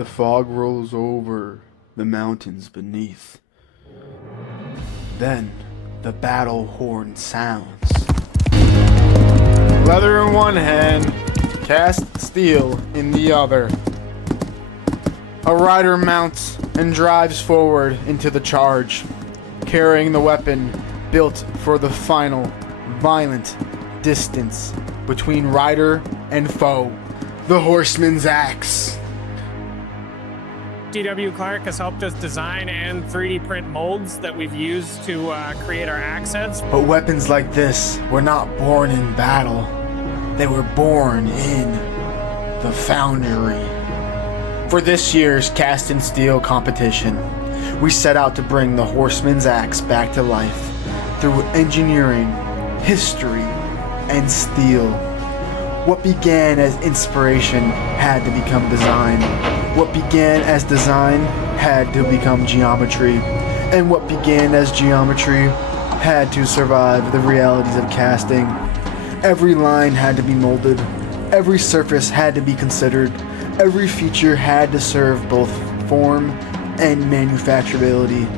The fog rolls over the mountains beneath. Then the battle horn sounds. Leather in one hand, cast steel in the other. A rider mounts and drives forward into the charge, carrying the weapon built for the final, violent distance between rider and foe. The Horseman's axe. D.W. Clark has helped us design and 3D print molds that we've used to create our axe heads. But weapons like this were not born in battle. They were born in the foundry. For this year's cast in steel competition, we set out to bring the Horseman's axe back to life through engineering, history, and steel. What began as inspiration had to become design. What began as design had to become geometry. And what began as geometry had to survive the realities of casting. Every line had to be molded. Every surface had to be considered. Every feature had to serve both form and manufacturability.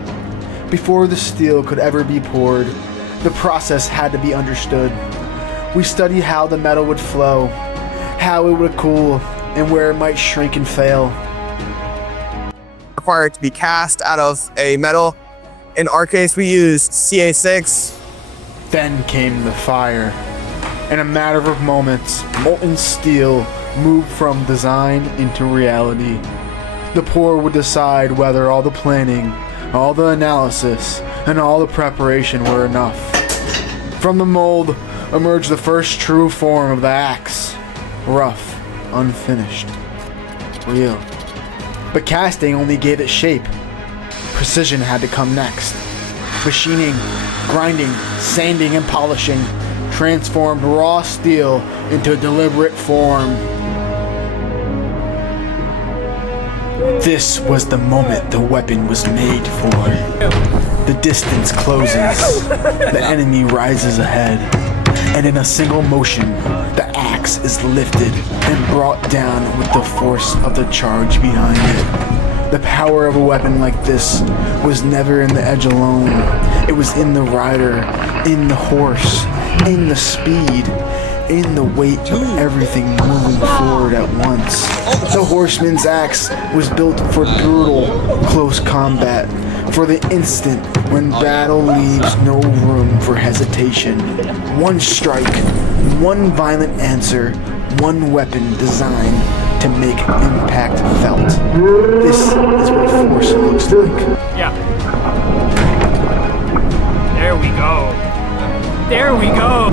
Before the steel could ever be poured, the process had to be understood. We studied how the metal would flow, how it would cool, and where it might shrink and fail. Required to be cast out of a metal. In our case, we used CA6. Then came the fire. In a matter of moments, molten steel moved from design into reality. The pour would decide whether all the planning, all the analysis, and all the preparation were enough. From the mold emerged the first true form of the axe. Rough, unfinished, real. But casting only gave it shape. Precision had to come next. Machining, grinding, sanding, and polishing transformed raw steel into deliberate form. This was the moment the weapon was made for. The distance closes, the enemy rises ahead, and in a single motion, the axe is lifted and brought down with the force of the charge behind it. The power of a weapon like this was never in the edge alone. It was in the rider, in the horse, in the speed, in the weight of everything moving forward at once. The Horseman's axe was built for brutal, close combat, for the instant when battle leaves no room for hesitation. One strike, one violent answer, one weapon designed to make impact felt. This is what force looks like. Yeah. There we go. There we go.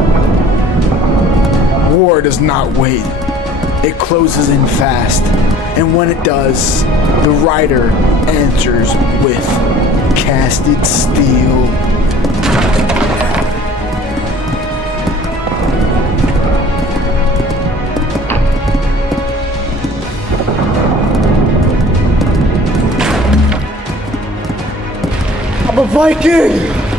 War does not wait. It closes in fast. And when it does, the rider answers with casted steel. I'm a Viking!